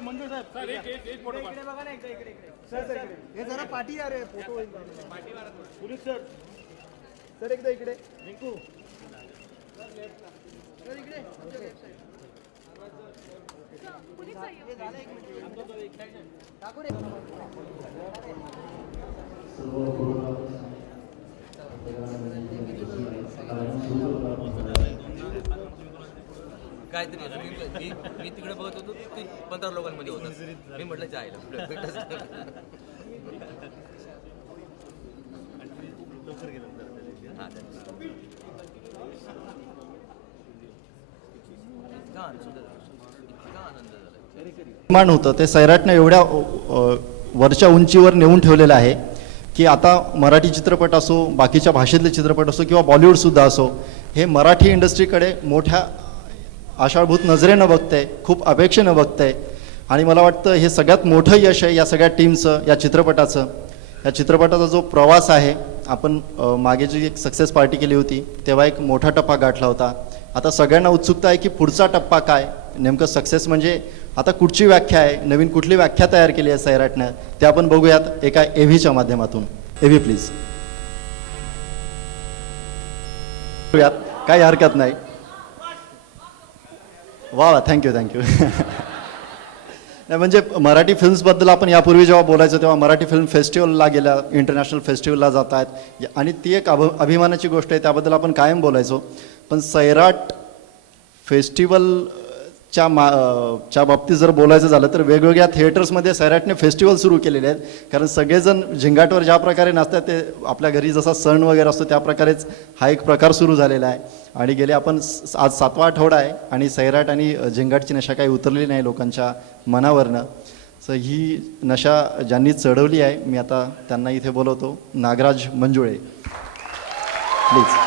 मंजूर साहेब सर एक फोटो इकडे बघा ना, इकडे सर हे जरा पाठी या रे, फोटो पुलिस सर एकदा इकडे रिंकू सर इकडे काहीतरी मी तिकडे बघत होतो, ती 15 लोकांमध्ये होतं. मी म्हटलं जायला निर्माण होतं ते सैराटने एवढ्या वरच्या उंचीवर नेऊन ठेवलेलं आहे की आता मराठी चित्रपट असो, बाकीच्या भाषेतले चित्रपट असो किंवा बॉलिवूडसुद्धा असो, हे मराठी इंडस्ट्रीकडे मोठ्या आशाळभूत नजरेनं बघतंय, खूप अपेक्षेनं बघतंय. आणि मला वाटतं हे सगळ्यात मोठं यश आहे या सगळ्या टीमचं, या चित्रपटाचं. या चित्रपटाचा जो प्रवास आहे, आपण मागे जी एक सक्सेस पार्टी केली होती तेव्हा एक मोठा टप्पा गाठला होता. आता सगळ्यांना उत्सुकता आहे की पुढचा टप्पा काय, नेमकं सक्सेस म्हणजे आता कुठची व्याख्या आहे, नवीन कुठली व्याख्या तयार केली आहे सैराटनं, ते आपण बघूयात एका एव्हीच्या माध्यमातून. एव्ही प्लीज. काही हरकत नाही. वा वा, थँक्यू थँक्यू. नाही म्हणजे मराठी फिल्म्सबद्दल आपण यापूर्वी जेव्हा बोलायचो तेव्हा मराठी फिल्म फेस्टिवलला गेल्या, इंटरनॅशनल फेस्टिवलला जात आहेत आणि ती एक अभिमानाची गोष्ट आहे, त्याबद्दल आपण कायम बोलायचो. पण सैराट फेस्टिवलच्या बाबतीत जर बोलायचं झालं तर वेगवेगळ्या थिएटर्समध्ये सैराटने फेस्टिवल सुरू केलेले आहेत. कारण सगळेजण झिंगाटवर ज्या प्रकारे नाचतात ते आपल्या घरी जसा सण वगैरे असतो त्या प्रकारेच हा एक प्रकार सुरू झालेला आहे. आणि गेले आपण आज 7वा आठवडा आहे आणि सैराट आणि झिंगाटची नशा काही उतरलेली नाही लोकांच्या मनावरनं. सो ही नशा ज्यांनी चढवली आहे, मी आता त्यांना इथे बोलवतो. नागराज मंजुळे प्लीज.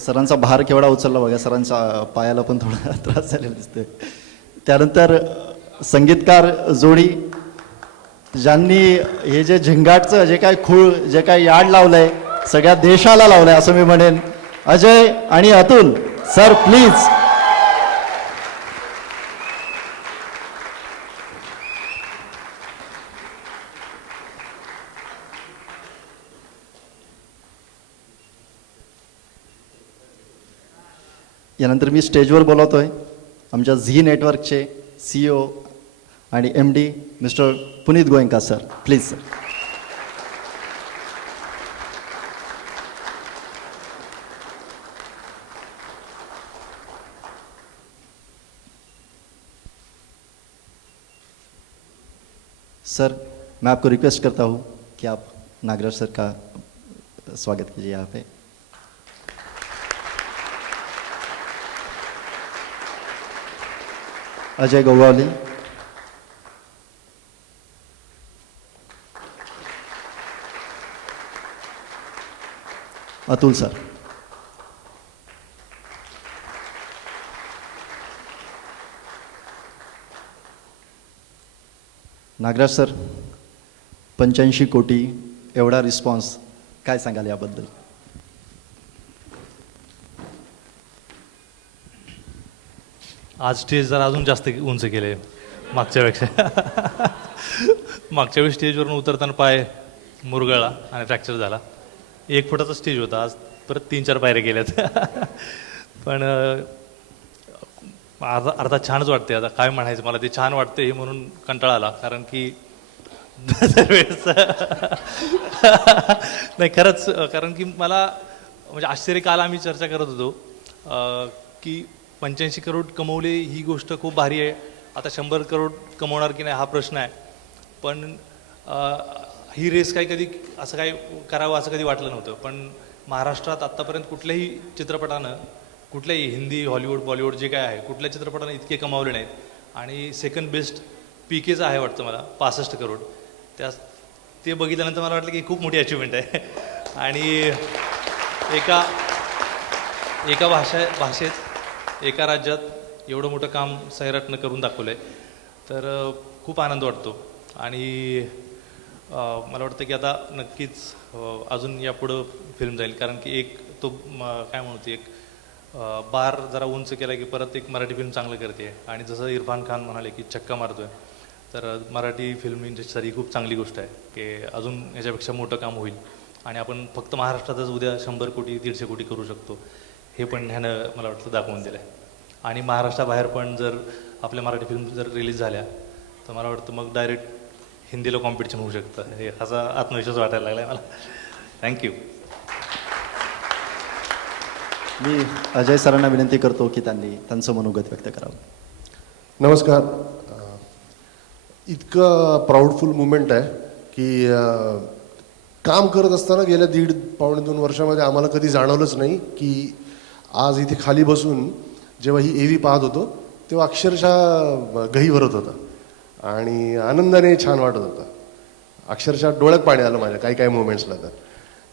सरांचा भार केवढा उचलला बघा, सरांच्या पायाला पण थोडा त्रास झालेला दिसतोय. त्यानंतर संगीतकार जोडी ज्यांनी हे जे झिंगाटचं जे काय खूळ, जे काय याड लावलंय, सगळ्या देशाला लावलंय असं मी म्हणेन. अजय आणि अतुल सर प्लीज. यानंतर मी स्टेजवर बोलवतोय आमच्या झी नेटवर्कचे CEO आणि MD mister Puneet Goenka sir. Please sir. Sir मैं आपको रिक्वेस्ट करता हूँ कि आप नागराज सर का स्वागत कीजिए यहाँ पे. अजय गोगावले. अतुल सर. नागराज सर, 85 कोटी एवढा रिस्पॉन्स, काय सांगाल याबद्दल? आज स्टेज जरा अजून जास्त उंच केले मागच्यापेक्षा. मागच्या वेळी स्टेजवरून उतरताना पाय मुरगळला आणि फ्रॅक्चर झाला. 1 फुटाचा स्टेज होता, आज परत 3-4 पायऱ्या गेल्यात. पण अर्धा छानच वाटते. आता काय म्हणायचं, मला ते छान वाटते हे म्हणून कंटाळा आला. कारण की दरवेळेस नाही खरंच, कारण की मला म्हणजे आश्चर्य, काल आम्ही चर्चा करत होतो की 85 करोड कमवले ही गोष्ट खूप भारी आहे. आता 100 करोड कमवणार की नाही हा प्रश्न आहे. पण ही रेस काही कधी असं काही करावं असं कधी वाटलं नव्हतं. पण महाराष्ट्रात आत्तापर्यंत कुठल्याही चित्रपटानं, कुठल्याही हिंदी, हॉलिवूड, बॉलिवूड जे काय आहे, कुठल्या चित्रपटानं इतके कमावले नाहीत. आणि सेकंड बेस्ट PKचं आहे वाटतं मला, 65 करोड. ते बघितल्यानंतर मला वाटलं की खूप मोठी अचिव्हमेंट आहे. आणि एका भाषेत एका राज्यात एवढं मोठं काम सैराटनं करून दाखवलं आहे. तर खूप आनंद वाटतो. आणि मला वाटतं की आता नक्कीच अजून यापुढं फिल्म जाईल, कारण की एक तो काय म्हणतो एक बार जरा उंच केला की परत एक मराठी फिल्म चांगलं करते. आणि जसं इरफान खान म्हणाले की चक्का मारतोय, तर मराठी फिल्म इंडस्ट्रीसाठी खूप चांगली गोष्ट आहे की अजून याच्यापेक्षा मोठं काम होईल. आणि आपण फक्त महाराष्ट्रातच उद्या 100 कोटी 150 कोटी करू शकतो, हे पण ह्यानं मला वाटतं दाखवून दिलं आहे. आणि महाराष्ट्राबाहेर पण जर आपल्या मराठी फिल्म जर रिलीज झाल्या तर मला वाटतं मग डायरेक्ट हिंदीला कॉम्पिटिशन होऊ शकतं, हे असा आत्मविश्वास वाटायला लागला आहे मला. थँक्यू. मी अजय सरांना विनंती करतो की त्यांनी त्यांचं मनोगत व्यक्त करावं. नमस्कार. इतकं प्राऊडफुल मुमेंट आहे की काम करत असताना गेल्या 1.5-2 वर्षामध्ये आम्हाला कधी जाणवलंच नाही की आज इथे खाली बसून जेव्हा ही एव्ही पाहत होतो तेव्हा अक्षरशः गही भरत होता आणि आनंदाने छान वाटत होतं. अक्षरशः डोळ्यात पाणी आलं माझ्या काही काही मोमेंट्सला. तर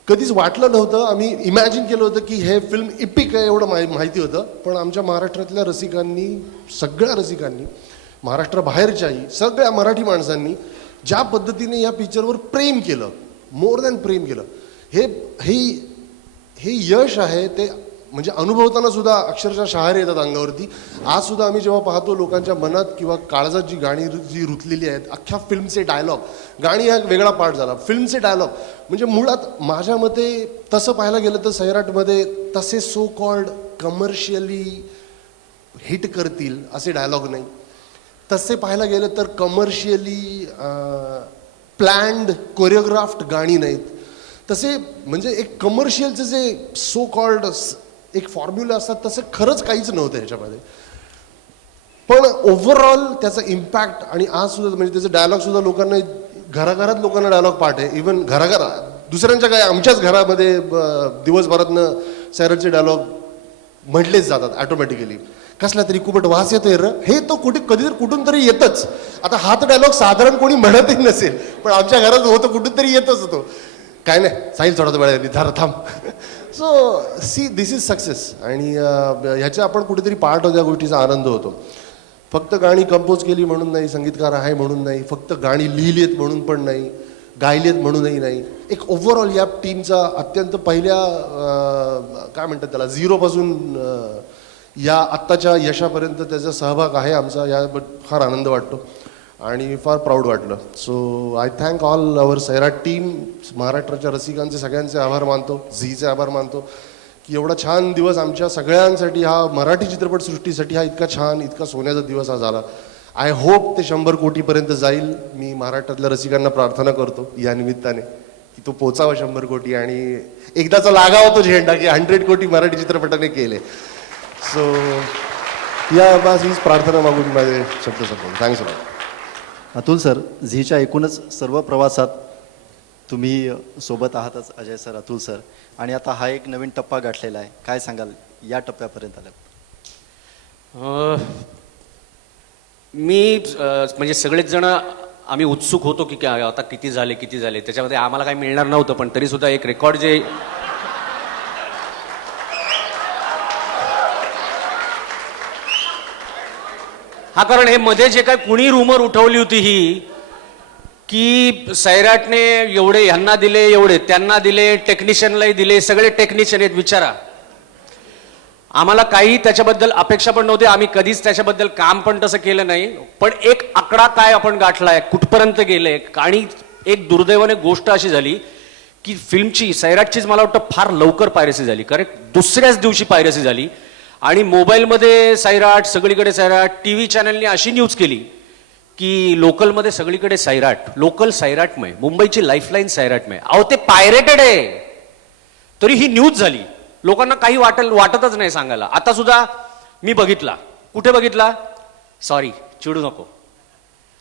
कधीच वाटलं नव्हतं, आम्ही इमॅजिन केलं होतं की हे फिल्म इपिक आहे एवढं माहिती होतं, पण आमच्या महाराष्ट्रातल्या रसिकांनी, सगळ्या रसिकांनी, महाराष्ट्राबाहेरच्याही सगळ्या मराठी माणसांनी ज्या पद्धतीने या पिक्चरवर प्रेम केलं, मोर दॅन प्रेम केलं, हे यश आहे. ते म्हणजे अनुभवताना सुद्धा अक्षरशः शहारे येतात अंगावरती. आज सुद्धा आम्ही जेव्हा पाहतो लोकांच्या मनात किंवा काळजात जी गाणी जी रुतलेली आहेत, अख्ख्या फिल्मचे डायलॉग, गाणी हा वेगळा पार्ट झाला, फिल्मचे डायलॉग म्हणजे मुळात माझ्या मते तसं पाहायला गेलं तर सैराटमध्ये तसे सो कॉल्ड कमर्शियली हिट करतील असे डायलॉग नाही. तसे पाहायला गेलं तर कमर्शियली प्लॅन्ड कोरिओग्राफ्ड गाणी नाहीत. तसे म्हणजे एक कमर्शियलचे जे सो कॉल्ड एक फॉर्म्युला असतात तसं खरंच काहीच नव्हतं ह्याच्यामध्ये. पण ओव्हरऑल त्याचा इम्पॅक्ट आणि आज सुद्धा म्हणजे त्याचे डायलॉग सुद्धा लोकांना, घराघरात लोकांना डायलॉग पाठ आहे. इव्हन घराघरात दुसऱ्यांच्या काय, आमच्याच घरामध्ये दिवसभरातनं सैराटचे डायलॉग म्हटलेच जातात ऑटोमॅटिकली. कसला तरी कुबट वास येतोय र, हे तो कधी तर कुठून तरी येतच. आता हा तर डायलॉग साधारण कोणी म्हणतही नसेल, पण आमच्या घरात होतं कुठून तरी येतच होतो. काय नाही, साहिल थोडा वेळा निर्धार थांब. So see this is success. आणि ह्याच्या आपण कुठेतरी पार्ट होतो, त्या गोष्टीचा आनंद होतो. फक्त गाणी कंपोज केली म्हणून नाही, संगीतकार आहे म्हणून नाही, फक्त गाणी लिहिलीत म्हणून पण नाही, गायलीत म्हणूनही नाही. एक ओव्हरऑल या टीमचा अत्यंत पहिल्या काय म्हणतात त्याला झिरोपासून या आत्ताच्या यशापर्यंत त्याचा सहभाग आहे आमचा. या फार आनंद वाटतो आणि फार प्राऊड वाटलं. So I thank all our Sairat team. महाराष्ट्राच्या रसिकांचे सगळ्यांचे आभार मानतो, झीचे आभार मानतो की एवढा छान दिवस आमच्या सगळ्यांसाठी, हा मराठी चित्रपटसृष्टीसाठी हा इतका छान, इतका सोन्याचा दिवस हा झाला. आय होप ते 100 कोटीपर्यंत जाईल. मी महाराष्ट्रातल्या रसिकांना प्रार्थना करतो या निमित्ताने की तो पोचावा 100 कोटी आणि एकदाचा लागावा तो झेंडा की 100 कोटी मराठी चित्रपटाने केले. सो या बस हीच प्रार्थना मागून माझे शब्द संपवतो. Thanks a lot. Atul sir, झीच्या एकूणच सर्व प्रवासात तुम्ही सोबत आहातच, अजय सर, अतुल सर, आणि आता हा एक नवीन टप्पा गाठलेला आहे. काय सांगाल या टप्प्यापर्यंत आलं? मी म्हणजे सगळेच जण आम्ही उत्सुक होतो की आता किती झाले त्याच्यामध्ये आम्हाला काही मिळणार नव्हतं, पण तरी सुद्धा एक रेकॉर्ड जे हा, कारण हे मध्ये जे काय कुणी रुमर उठवली होती ही की सैराटने एवढे ह्यांना दिले, एवढे त्यांना दिले, टेक्निशियनलाही दिले, सगळे टेक्निशियन आहेत विचारा. आम्हाला काही त्याच्याबद्दल अपेक्षा पण नव्हती, आम्ही कधीच त्याच्याबद्दल काम पण तसं केलं नाही. पण एक आकडा काय आपण गाठलाय, कुठपर्यंत गेले. आणि एक दुर्दैवाने गोष्ट अशी झाली की फिल्मची, सैराटचीच मला वाटतं फार लवकर पायरसी झाली. करेक्ट, दुसऱ्याच दिवशी पायरसी झाली आणि मोबाईलमध्ये सैराट, सगळीकडे सैराट. टीव्ही चॅनलने अशी न्यूज केली की लोकलमध्ये सगळीकडे सैराट, लोकल सैराटमय, मुंबईची लाईफलाईन सैराटमय. अहो ते पायरेटेड आहे, तरी ही न्यूज झाली. लोकांना काही वाटतच नाही सांगायला. आता सुद्धा मी बघितला, कुठे बघितला, सॉरी चिडू नको,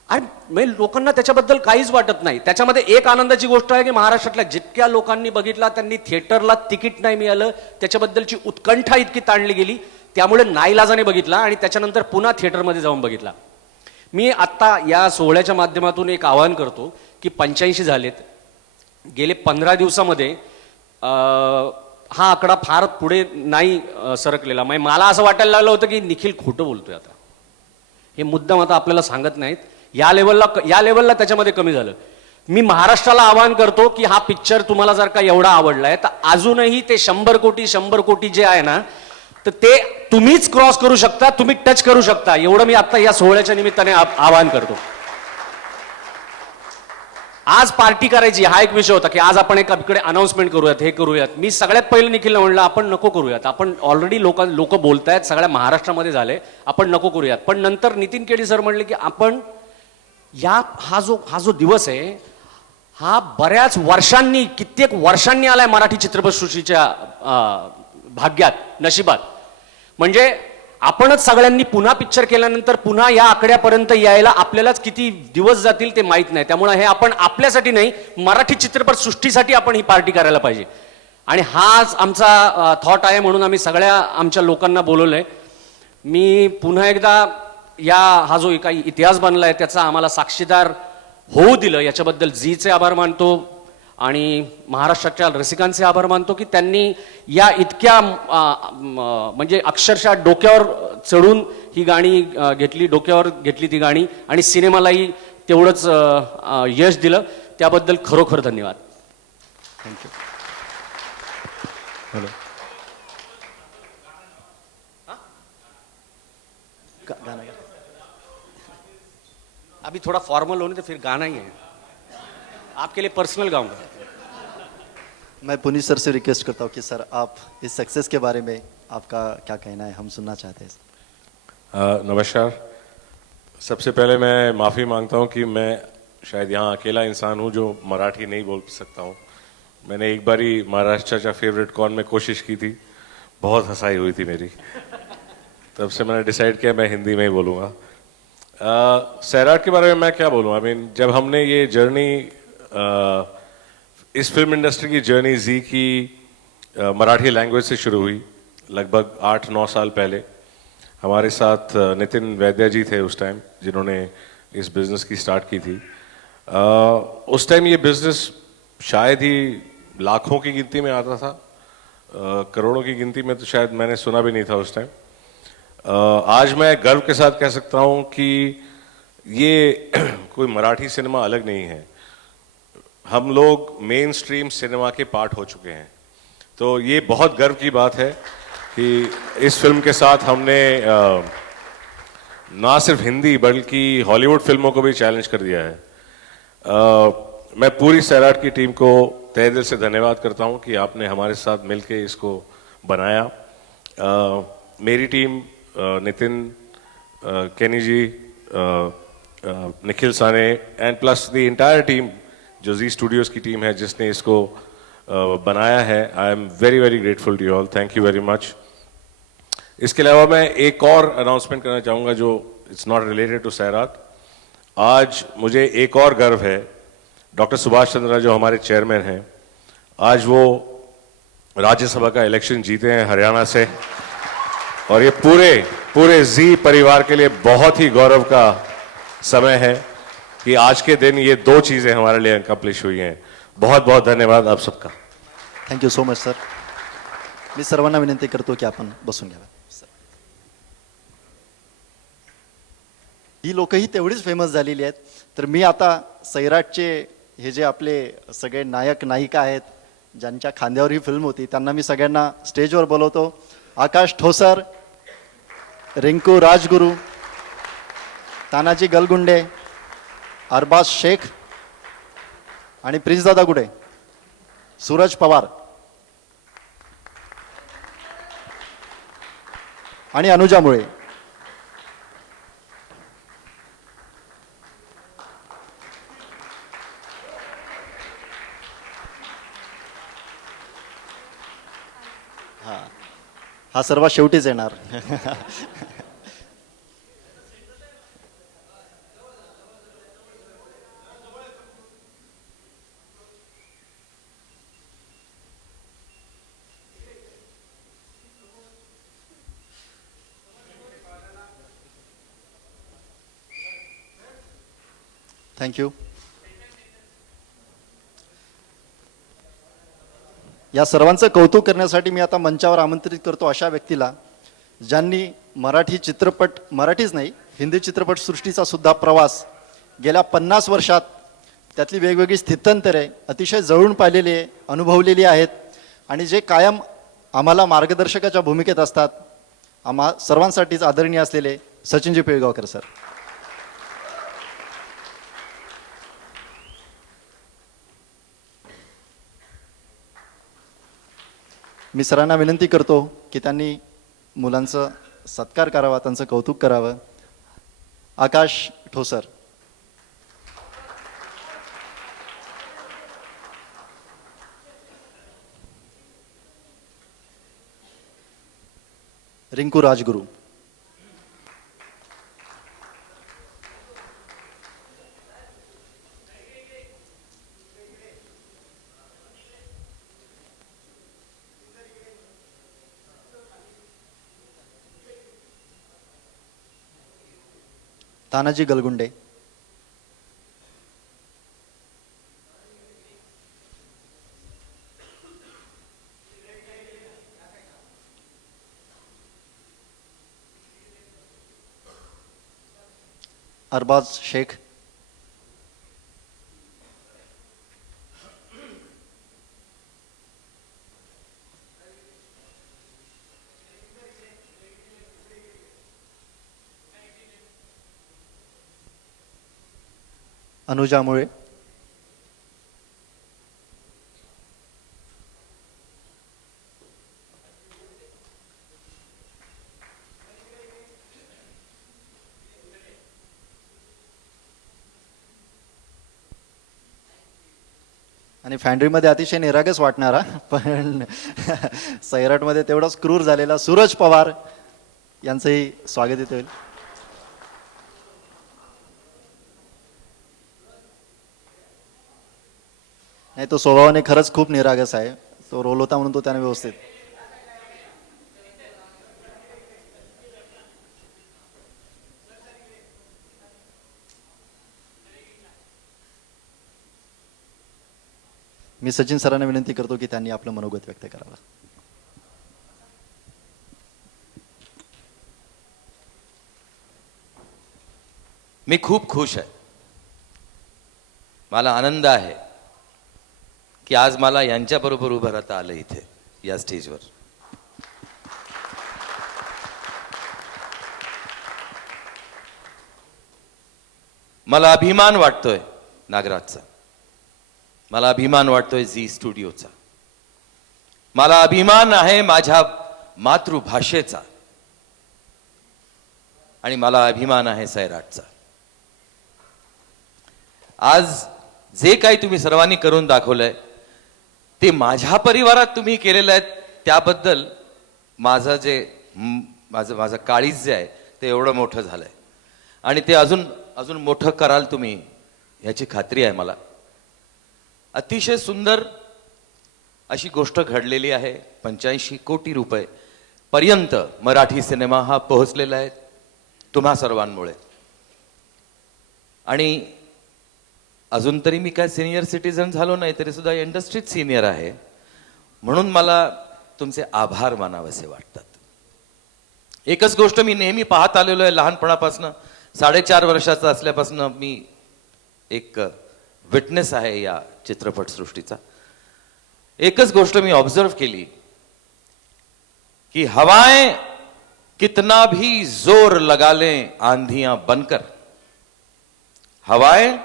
आणि लोकांना त्याच्याबद्दल काहीच वाटत नाही. त्याच्यामध्ये एक आनंदाची गोष्ट आहे की महाराष्ट्रातल्या जितक्या लोकांनी बघितला त्यांनी थिएटरला तिकीट नाही मिळालं, त्याच्याबद्दलची उत्कंठा इतकी ताणली गेली, त्यामुळे नाईलाजाने बघितला आणि त्याच्यानंतर पुन्हा थिएटरमध्ये जाऊन बघितला. मी आत्ता या सोहळ्याच्या माध्यमातून एक आवाहन करतो की 85 झालेत, गेले 15 दिवसामध्ये हा आकडा फार पुढे नाही सरकलेला. मला असं वाटायला लागलं होतं की निखिल खोटं बोलतोय. आता हे मुद्दाम आता आपल्याला सांगत नाहीत, या लेवलला त्याच्यामध्ये कमी झालं. मी महाराष्ट्राला आवाहन करतो की हा पिक्चर तुम्हाला जर का एवढा आवडलाय तर अजूनही ते 100 कोटी जे आहे ना, तर ते तुम्हीच क्रॉस करू शकता, तुम्ही टच करू शकता, एवढं मी आता या सोहळ्याच्या निमित्ताने आवाहन करतो. आज पार्टी करायची हा एक विषय होता की आज आपण एकाकडे अनाउन्समेंट करूयात, हे करूयात. मी सगळ्यात पहिलं निखिलला म्हणलं आपण नको करूयात, आपण ऑलरेडी लोक बोलतायत, सगळ्या महाराष्ट्रामध्ये झाले, आपण नको करूयात. पण नंतर नितीन केडी सर म्हणले की आपण हा जो दिवस आहे हा बऱ्याच वर्षांनी, कित्येक वर्षांनी आलाय मराठी चित्रपटसृष्टीच्या भाग्यात, नशिबात. म्हणजे आपणच सगळ्यांनी पुन्हा पिक्चर केल्यानंतर पुन्हा या आकड्यापर्यंत यायला आपल्यालाच किती दिवस जातील ते माहित नाही. त्यामुळे हे आपण आपल्यासाठी नाही, मराठी चित्रपट सृष्टीसाठी आपण ही पार्टी करायला पाहिजे. आणि हाच आमचा थॉट आहे, म्हणून आम्ही सगळ्या आमच्या लोकांना बोलवलंय. मी पुन्हा एकदा हा जो काही इतिहास बनलाय त्याचा आम्हाला साक्षीदार होऊ दिलं याच्याबद्दल झीचे आभार मानतो आणि महाराष्ट्राच्या रसिकांचे आभार मानतो की त्यांनी या इतक्या म्हणजे अक्षरशः डोक्यावर चढून ही गाणी घेतली, डोक्यावर घेतली ती गाणी, आणि सिनेमालाही तेवढंच यश दिलं. त्याबद्दल खरोखर धन्यवाद. थँक्यू. हॅलो. गाणं गा. अभी थोड़ा फॉर्मल होने तो फिर गाना ही है, आपके लिए पर्सनल गाऊंगा. मैं पुनीत सर से रिक्वेस्ट करता हूँ कि सर आप इस सक्सेस के बारे में आपका क्या कहना है, हम सुनना चाहते हैं. नमस्कार. सबसे पहले मैं माफ़ी मांगता हूँ कि मैं शायद यहाँ अकेला इंसान हूँ जो मराठी नहीं बोल सकता हूँ. मैंने एक बारी महाराष्ट्र फेवरेट कॉर्न में कोशिश की थी, बहुत हंसाई हुई थी मेरी. तब से मैंने डिसाइड किया मैं हिंदी में ही बोलूँगा. सैराट के बारे में मैं क्या बोलूँ. आई मीन जब हमने ये जर्नी, इस फिल्म इंडस्ट्री की जर्नी जी की मराठी लैंग्वेज से शुरू हुई लगभग 8-9 साल पहले. हमारे साथ नितिन वैद्या जी थे उस टाइम, जिन्होंने इस बिज़नेस की स्टार्ट की थी. उस टाइम ये बिज़नेस शायद ही लाखों की गिनती में आता था, करोड़ों की गिनती में तो शायद मैंने सुना भी नहीं था उस टाइम. आज मैं गर्व के साथ कह सकता हूँ कि ये कोई मराठी सिनेमा अलग नहीं है, हम लोग मेन स्ट्रीम सिनेमा के पार्ट हो चुके हैं. तो ये बहुत गर्व की बात है कि इस फिल्म के साथ हमने ना सिर्फ हिंदी बल्कि हॉलीवुड फिल्मों को भी चैलेंज कर दिया है. मैं पूरी सैराट की टीम को तहे दिल से धन्यवाद करता हूँ कि आपने हमारे साथ मिलके इसको बनाया. मेरी team, Nitin, Kenny ji, Nikhil Sane and plus the entire team जो जी स्टूडियोज़ की टीम है जिसने इसको बनाया है. I am very very grateful to you all. Thank you very much. इसके अलावा मैं एक और अनाउंसमेंट करना चाहूँगा जो it's not related to Sairat. आज मुझे एक और गर्व है, डॉक्टर सुभाष चंद्रा जो हमारे चेयरमैन हैं, आज वो राज्यसभा का इलेक्शन जीते हैं हरियाणा से, और ये पूरे जी परिवार के लिए बहुत ही गौरव का समय है कि आज के दिन ये 2 चीज़ें हमारे लिए अकम्प्लिश हुई हैं. बहुत बहुत धन्यवाद आप सबका. Thank you so much sir. मी सर्वांना विनंती करतो की आपण बसून घ्यावं. ही लोकही तेवढीच फेमस झालेली आहेत. तर मी आता सैराटचे हे जे आपले सगळे नायक नायिका आहेत, ज्यांच्या खांद्यावर ही फिल्म होती, त्यांना मी सगळ्यांना स्टेजवर बोलवतो. आकाश ठोसर, रिंकू राजगुरू, तानाजी गलगुंडे, अरबाज शेख आणि प्रिन्सदादा गुडे, सूरज पवार आणि अनुजा मुळे. हा सर्वात शेवटीच येणार. थँक्यू. या सर्वांचं कौतुक करण्यासाठी मी आता मंचावर आमंत्रित करतो अशा व्यक्तीला ज्यांनी मराठी चित्रपट, मराठीच नाही हिंदी चित्रपट सृष्टीचा सुद्धा प्रवास गेल्या 50 वर्षात त्यातली वेगवेगळी स्थित्यंतरे अतिशय जवळून पाहिलेली आहे, अनुभवलेली आहेत आणि जे कायम आम्हाला मार्गदर्शकाच्या भूमिकेत असतात, आम्हा सर्वांसाठीच आदरणीय असलेले सचिनजी पिळगावकर सर. मी सरांना विनंती करतो की त्यांनी मुलांचा सत्कार करावा, त्यांचं कौतुक करावं. आकाश ठोसर. रिंकू राजगुरू. तानाजी गलगुंडे. अरबाज शेख. अनुजा मुळे. आणि फॅन्ड्रीमध्ये अतिशय निरागस वाटणारा पण सैराटमध्ये तेवढाच क्रूर झालेला सूरज पवार यांचंही स्वागत इथे होईल. नाही, तो स्वभावाने खरंच खूप निरागस आहे. तो रोल होता म्हणून तो त्याने व्यवस्थित. मी सचिन सरांना विनंती करतो की त्यांनी आपलं मनोगत व्यक्त करावं. मी खूप खुश आहे. मला आनंद आहे की आज मला यांच्याबरोबर उभं राहता आलं इथे या स्टेजवर. मला अभिमान वाटतोय नागराजचा. मला अभिमान वाटतोय झी स्टुडिओचा. मला अभिमान आहे माझ्या मातृभाषेचा आणि मला अभिमान आहे सैराटचा. आज जे काही तुम्ही सर्वांनी करून दाखवलंय ते माझ्या परिवारात तुम्ही केलेलं आहे त्याबद्दल माझं काळीज जे आहे ते एवढं मोठं झालंय आणि ते अजून मोठं कराल तुम्ही ह्याची खात्री आहे मला. अतिशय सुंदर अशी गोष्ट घडलेली आहे. 85 कोटी रुपये पर्यंत मराठी सिनेमा हा पोहोचलेला आहे तुम्हा सर्वांमुळे. आणि अजून तरी मी काय सिनियर सिटीजन झालो नाही तरी सुद्धा इंडस्ट्रीत सिनियर आहे म्हणून मला तुमचे आभार मानावेसे वाटतात. एकच गोष्ट मी नेहमी पाहत आलेलो आहे लहानपणापासून. 4.5 वर्षाचा असल्यापासून मी एक विटनेस आहे या चित्रपट सृष्टीचा. एकच गोष्ट मी ऑब्झर्व केली कि हवाएं कितना भी जोर लगा लें आंधियां बनकर, हवाएं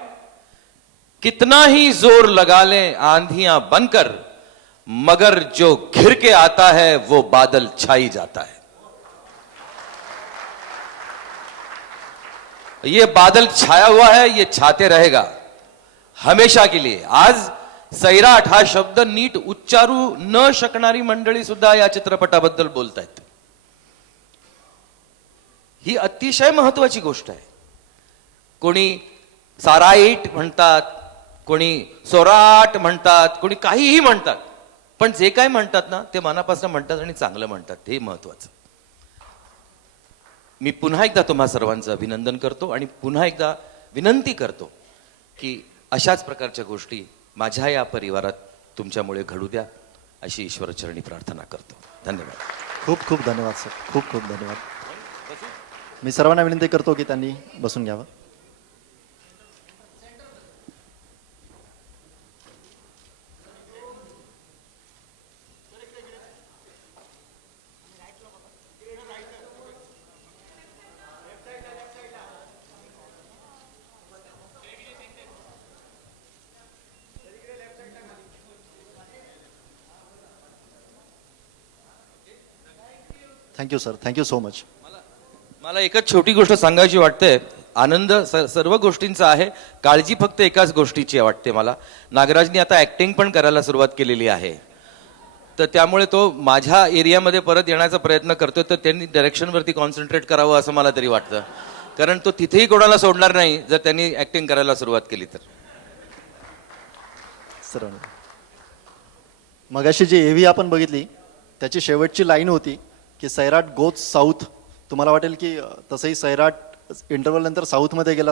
कितना ही जोर लगा लें आंधियां बनकर, मगर जो घिर के आता है वो बादल छाई जाता है. ये बादल छाया हुआ है, ये छाते रहेगा हमेशा के लिए. आज सैराट हा शब्द नीट उच्चारू न शकणारी मंडळी सुद्धा या चित्रपटाबद्दल बोलतायत. ही अतिशय महत्वाची गोष्ट आहे. कोणी साराईट म्हणतात, कोणी सोराट म्हणतात, कोणी काहीही म्हणतात, पण जे काय म्हणतात ना ते मनापासून म्हणतात आणि चांगलं म्हणतात, हे महत्वाचं. मी पुन्हा एकदा तुम्हा सर्वांचं अभिनंदन करतो आणि पुन्हा एकदा विनंती करतो की अशाच प्रकारच्या गोष्टी माझ्या या परिवारात तुमच्यामुळे घडू द्या अशी ईश्वरचरणी प्रार्थना करतो. धन्यवाद. खूप खूप धन्यवाद सर. खूप खूप धन्यवाद. मी सर्वांना विनंती करतो की त्यांनी बसून घ्यावं. Thank you sir, thank you so much. मला एकच छोटी गोष्ट सांगायची वाटते. आनंद सर्व गोष्टींचा आहे, काळजी फक्त एकाच गोष्टीची वाटते मला. नागराजनी आता ऍक्टिंग पण करायला सुरुवात केलेली आहे, तर त्यामुळे तो माझ्या एरियामध्ये परत येण्याचा प्रयत्न करतोय. तर त्यांनी डायरेक्शनवरती कॉन्सन्ट्रेट करावं असं मला तरी वाटतं, कारण तो तिथेही कोणाला सोडणार नाही जर त्यांनी ऍक्टिंग करायला सुरुवात केली तर. सर मगाशी जी एव्ही आपण बघितली त्याची शेवटची लाईन होती की सैराट गोज साऊथ. तुम्हाला वाटेल की तसंही सैराट इंटरव्हल नंतर साऊथमध्ये गेला.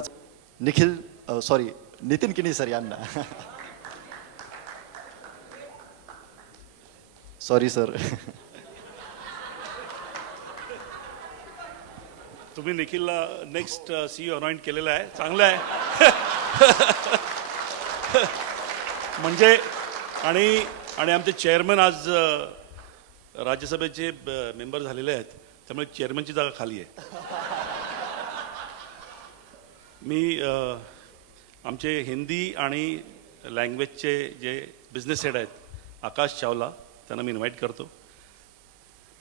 नितीन किनी सर यांना सॉरी सर. तुम्ही निखिलला नेक्स्ट CEO अपॉइंट केलेला आहे, चांगलं आहे. म्हणजे आणि आमचे चेअरमन आज राज्यसभेचे मेंबर झालेले आहेत, त्यामुळे चेअरमनची जागा खाली आहे. मी आमचे हिंदी आणि लँग्वेजचे जे बिझनेस हेड आहेत आकाश चावला, त्यांना मी इन्व्हाइट करतो.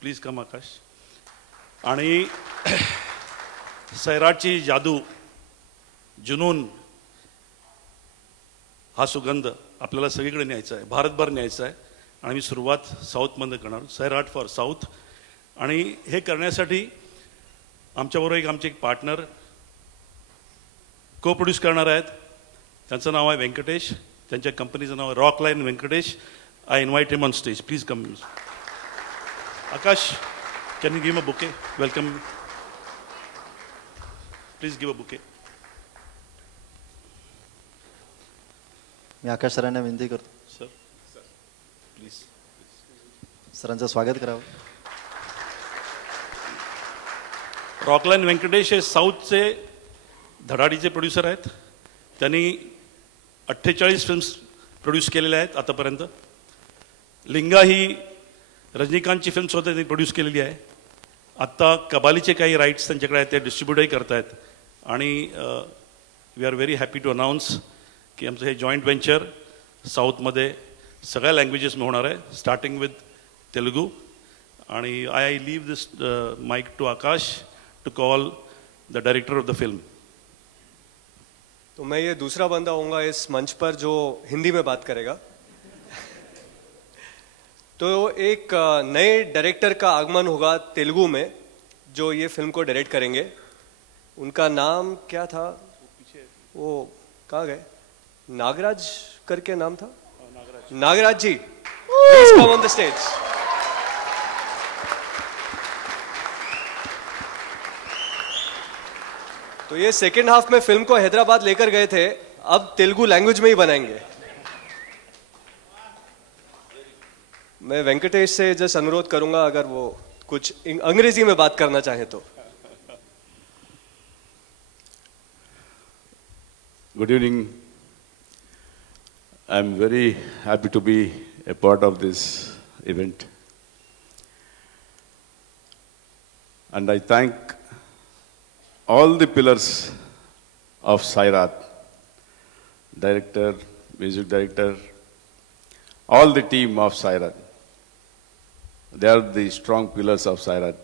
प्लीज कम आकाश. आणि सैराटची जादू, जुनून, हा सुगंध आपल्याला सगळीकडे न्यायचा आहे, भारतभर न्यायचा आहे. आणि मी सुरुवात साऊथमध्ये करणार, सैराट फॉर साऊथ. आणि हे करण्यासाठी आमच्याबरोबर आमचे एक पार्टनर को प्रोड्यूस करणार आहेत. त्यांचं नाव आहे व्यंकटेश, त्यांच्या कंपनीचं नाव आहे Rockline Venkatesh. I invite him on stage. Please come. Akash, can you give a bouquet? Welcome. Please give a bouquet. मी आकाश सरांना विनंती करतो सर, प्लीज सरांचं स्वागत करावं. रॉकलाईन व्यंकटेश हे साऊथचे धडाडीचे प्रोड्युसर आहेत. त्यांनी 48 फिल्म्स प्रोड्यूस केलेल्या आहेत आतापर्यंत. लिंगा ही रजनीकांतची फिल्म्स होते, त्यांनी प्रोड्यूस केलेली आहे. आत्ता कबालीचे काही राईट्स त्यांच्याकडे आहेत, ते डिस्ट्रीब्यूटही करत आहेत. आणि we are very happy to announce की आमचं हे जॉईंट व्हेंचर साऊथमध्ये सगळ्या लँग्वेजेसमध्ये होणार आहे, स्टार्टिंग विथ तेलुगू. आणि I leave this mike to Akash to call the director of the film. तो मैं ये दूसरा बंदा होऊंगा इस मंच पर जो हिंदी में बात करेगा. तो एक नए डायरेक्टर का आगमन होगा तेलुगु में, जो ये फिल्म को डायरेक्ट करेंगे. उनका नाम क्या था? वो कहाँ गए? नागराज करके नाम था. Nagaraj ji, please come on the stage. तो ये सेकेंड हाफ में फिल्म को हैदराबाद लेकर गए थे, अब तेलुगु लैंग्वेज में ही बनाएंगे. मैं वेंकटेश से जस्ट अनुरोध करूंगा अगर वो कुछ अंग्रेजी में बात करना चाहे तो. Good evening. I'm very happy to be a part of this event. And I thank all the pillars of Sairat, director, music director, all the team of Sairat. They are the strong pillars of Sairat.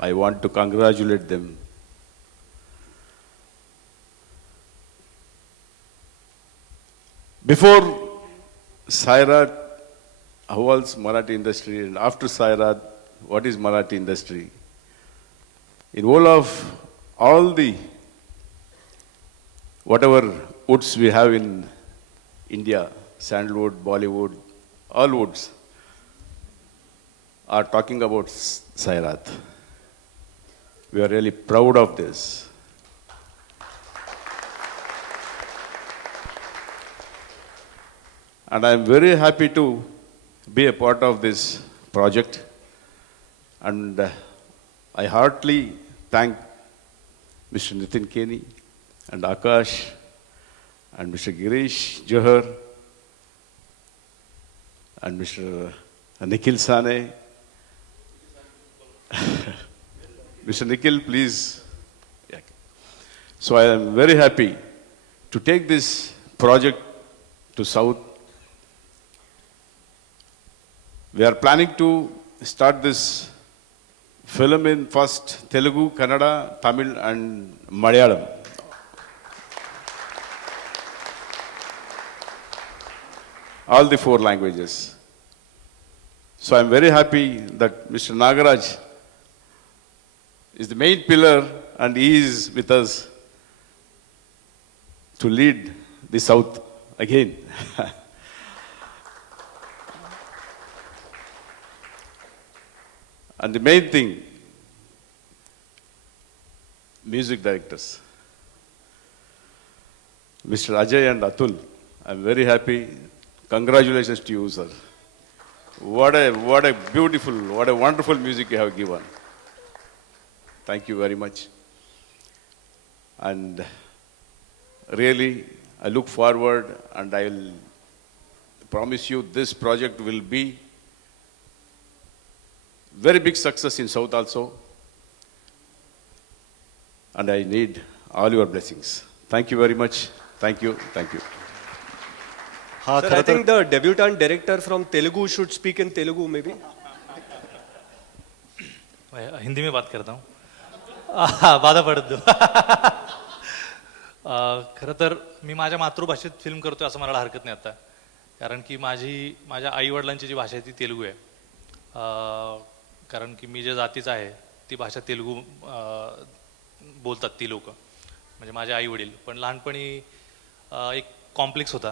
I want to congratulate them. Before Sairat, how was Marathi industry, and after Sairat, what is Marathi industry? In all the whatever woods we have in India, sandalwood, Bollywood, all woods are talking about Sairat. We are really proud of this. And I am very happy to be a part of this project. And I heartily thank Mr. Nitin Keni and Akash and Mr. Girish Johar and Mr. Nikhil Sane. Mr. Nikhil, please. Yeah. So I am very happy to take this project to South. We are planning to start this film in first Telugu, Kannada, Tamil and Malayalam. All the 4 languages. So I'm very happy that Mr. Nagaraj is the main pillar and he is with us to lead the South again. And the main thing, music directors. Mr. Ajay and Atul, I'm very happy. Congratulations to you, sir. What a beautiful, what a wonderful music you have given. Thank you very much. And really, I look forward and I will promise you this project will be very big success in South also. And I need all your blessings. Thank you very much. Thank you. Thank you. Sir, I think the debutant director from Telugu should speak in Telugu maybe. Hindi में बात करता हूँ. बाधा पडत दो. खरं तर मी माझ्या मातृभाषेत फिल्म करतोय असं मला हरकत नाही आता, कारण की माझ्या आई वडिलांची जी भाषा आहे ती तेलुगू आहे. कारण की मी ज्या जातीचा आहे ती भाषा तेलुगू बोलतात ती लोक, म्हणजे माझे आई वडील. पण लहानपणी एक कॉम्प्लेक्स होता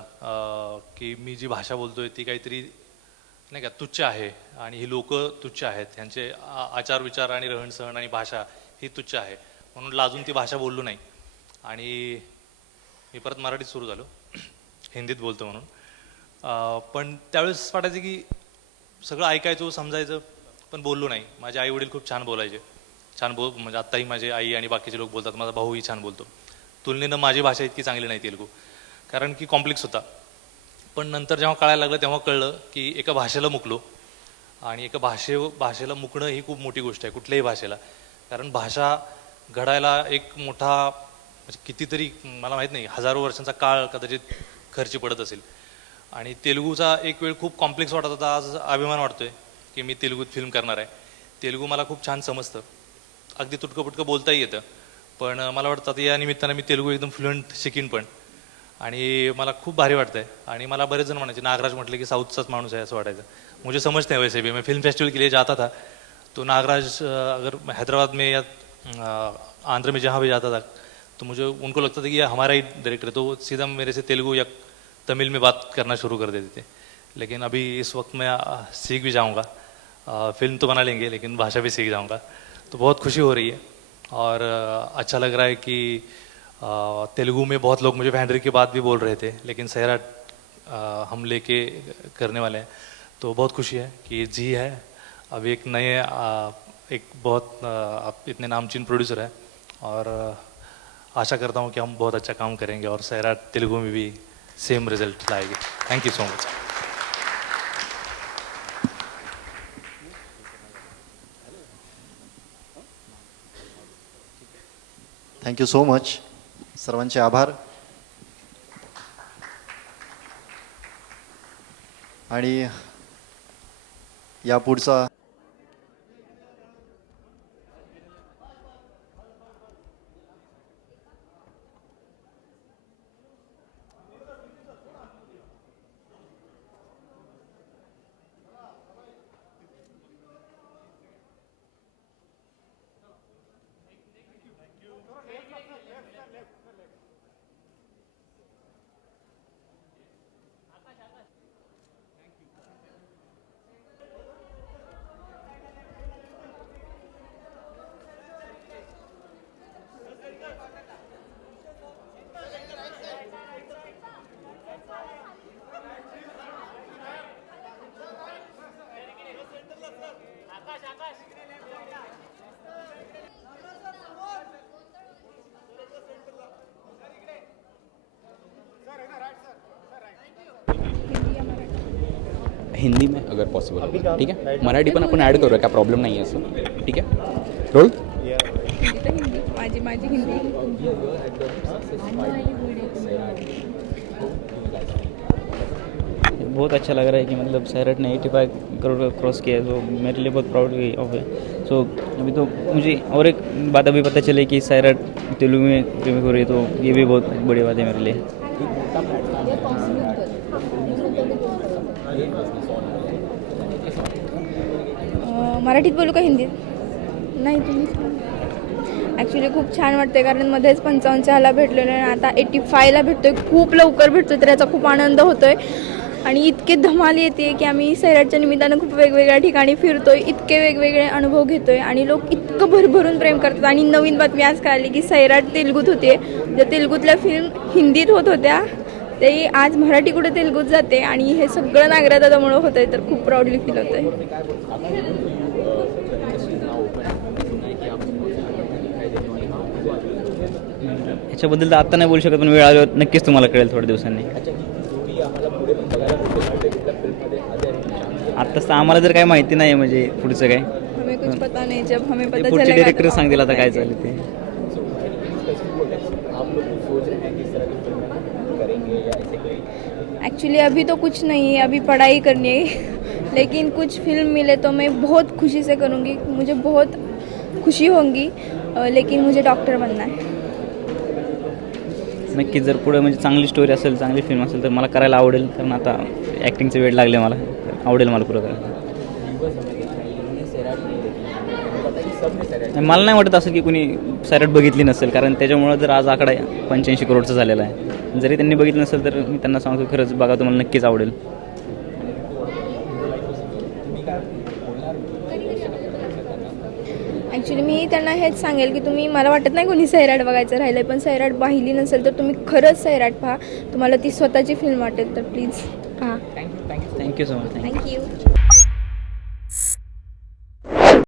की मी जी भाषा बोलतोय ती काहीतरी नाही का तुच्छ आहे आणि ही लोक तुच्छ आहेत, ह्यांचे आचार विचार आणि रहनसहन आणि भाषा ही तुच्छ आहे, म्हणून लाजून ती भाषा बोललो नाही. आणि मी परत मराठीत सुरू झालो, हिंदीत बोलतो म्हणून. पण त्यावेळेस वाटायचं की सगळं ऐकायचो समजायचं पण बोललो नाही. माझे आई वडील खूप छान बोलायचे, म्हणजे आत्ताही माझे आई आणि बाकीचे लोक बोलतात. माझा भाऊही छान बोलतो. तुलनेनं माझी भाषा इतकी चांगली नाही तेलुगू, कारण की कॉम्प्लेक्स होता. पण नंतर जेव्हा कळायला लागलं तेव्हा कळलं की एका भाषेला मुकलो, आणि एका भाषेला मुकणं ही खूप मोठी गोष्ट आहे कुठल्याही भाषेला. कारण भाषा घडायला एक मोठा म्हणजे कितीतरी मला माहीत नाही हजारो वर्षांचा काळ कदाचित खर्ची पडत असेल. आणि तेलुगूचा एक वेळ खूप कॉम्प्लेक्स वाटत होता. आज अभिमान वाटतोय की मी तेलुगूत फिल्म करणार आहे. तेलुगू मला खूप छान समजतं, अगदी तुटकं पुटकं बोलताही येतं. पण मला वाटतं आता या निमित्तानं मी तेलुगू एकदम फ्लुएंट शिकीन पण, आणि मला खूप भारी वाटतंय. आणि मला बरेच जण म्हणायचे नागराज म्हटलं की साऊथचाच माणूस आहे असं वाटायचं. मुझे समझते हैं वैसे भी, मैं फिल्म फेस्टिवल के लिए जाता था तो नागराज अगर हैदराबाद में या आंध्र में जहाँ भी जाता था तो मुझे उनको लगता था कि ये हमारा ही डायरेक्टर है, तो सीधा मेरे से तेलुगू या तमिल में बात करना शुरू कर देते थे. लेकिन अभी इस वक्त मैं सीख भी जाऊँगा, फिल्म तो बना लेंगे लेकिन भाषा भी सीख जाऊँगा. तो बहुत खुशी हो रही है और अच्छा लग रहा है कि तेलुगु में बहुत लोग मुझे वैंडरी के बाद भी बोल रहे थे, लेकिन सैराट हम लेके करने वाले हैं. तो बहुत खुशी है कि जी है अब एक नए एक बहुत इतने नामचीन प्रोड्यूसर है, और आशा करता हूँ कि हम बहुत अच्छा काम करेंगे और सैराट तेलुगु में भी सेम रिजल्ट लाएगी. Thank you so much. Thank you so much. सर्वांचे आभार. आणि यापुढचा हिंदी में अगर पॉसिबल होगा, ठीक है. मराठी पण आपण ॲड करूया, काय प्रॉब्लेम नाही आहे असं, ठीक आहे. रोल माझी हिंदी. बहुत अच्छा लग रहा है कि मतलब सैराट ने 85 करोड़ का क्रॉस किया है, तो मेरे लिए बहुत प्राउड ऑफ है। सो अभी तो मुझे और एक बात अभी पता चले कि सैराट तेलुगु में रीमेक हो रही है, तो ये भी बहुत बड़ी बात है मेरे लिए। मराठीत बोलू का हिंदीत? नाही तुम्ही ॲक्च्युली खूप छान वाटते, कारण मध्येच 55ला भेटलेलो आहे, आता 85ला भेटतोय, खूप लवकर भेटतोय, तर याचा खूप आनंद होतोय आणि इतके धमाल येते की आम्ही सैराटच्या निमित्तानं खूप वेगवेगळ्या ठिकाणी फिरतोय, इतके वेगवेगळे अनुभव घेतोय आणि लोक इतकं भरभरून प्रेम करतात. आणि नवीन बातमी आज कळाली की सैराट तेलुगूत होते, ज्या तेलुगूतल्या फिल्म हिंदीत होत होत्या ते आज मराठी कुठे तेलुगूत जाते आणि हे सगळं नागरा दादामुळं होत आहे, तर खूप प्राऊडली फील होत आहे. याच्याबद्दल तर आत्ता नाही बोलू शकत, पण वेळ आल्यावर नक्कीच तुम्हाला कळेल थोड्या दिवसांनी. आत्ताच तर आम्हाला जर काही माहिती नाही म्हणजे पुढचं काय, हमें कुछ पता नहीं, जब हमें पता पुढचे चलेगा डिरेक्टर सांगतील आता काय चालेल ते. एक्चुअली अभी तो कुछ नहीं है, अभी पढ़ाई करनी है, लेकिन कुछ फिल्म मिले तो मैं बहुत खुशी से करूँगी, मुझे बहुत खुशी होंगी, लेकिन मुझे डॉक्टर बनना है. नक्कीच जर पुढे म्हणजे चांगली स्टोरी असेल, चांगली फिल्म असेल तर मला करायला आवडेल, कारण आता ॲक्टिंगचे वेळ लागले मला, आवडेल मला पुढं करायला. मला नाही वाटत असं की कुणी सैराट बघितली नसेल, कारण त्याच्यामुळं जर आज आकडा 85 करोडचा झालेला आहे. जरी त्यांनी बघितलं नसेल तर मी त्यांना सांगतो खरंच बघा, तुम्हाला नक्कीच आवडेल. ॲक्च्युली मी त्यांना हेच सांगेल की तुम्ही, मला वाटत नाही कोणी सैराट बघायचं राहिलं आहे, पण सैराट पाहिली नसेल तर तुम्ही खरंच सैराट पहा, तुम्हाला ती स्वतःची फिल्म वाटेल, तर प्लीज पहा. Thank you so much. थँक्यू.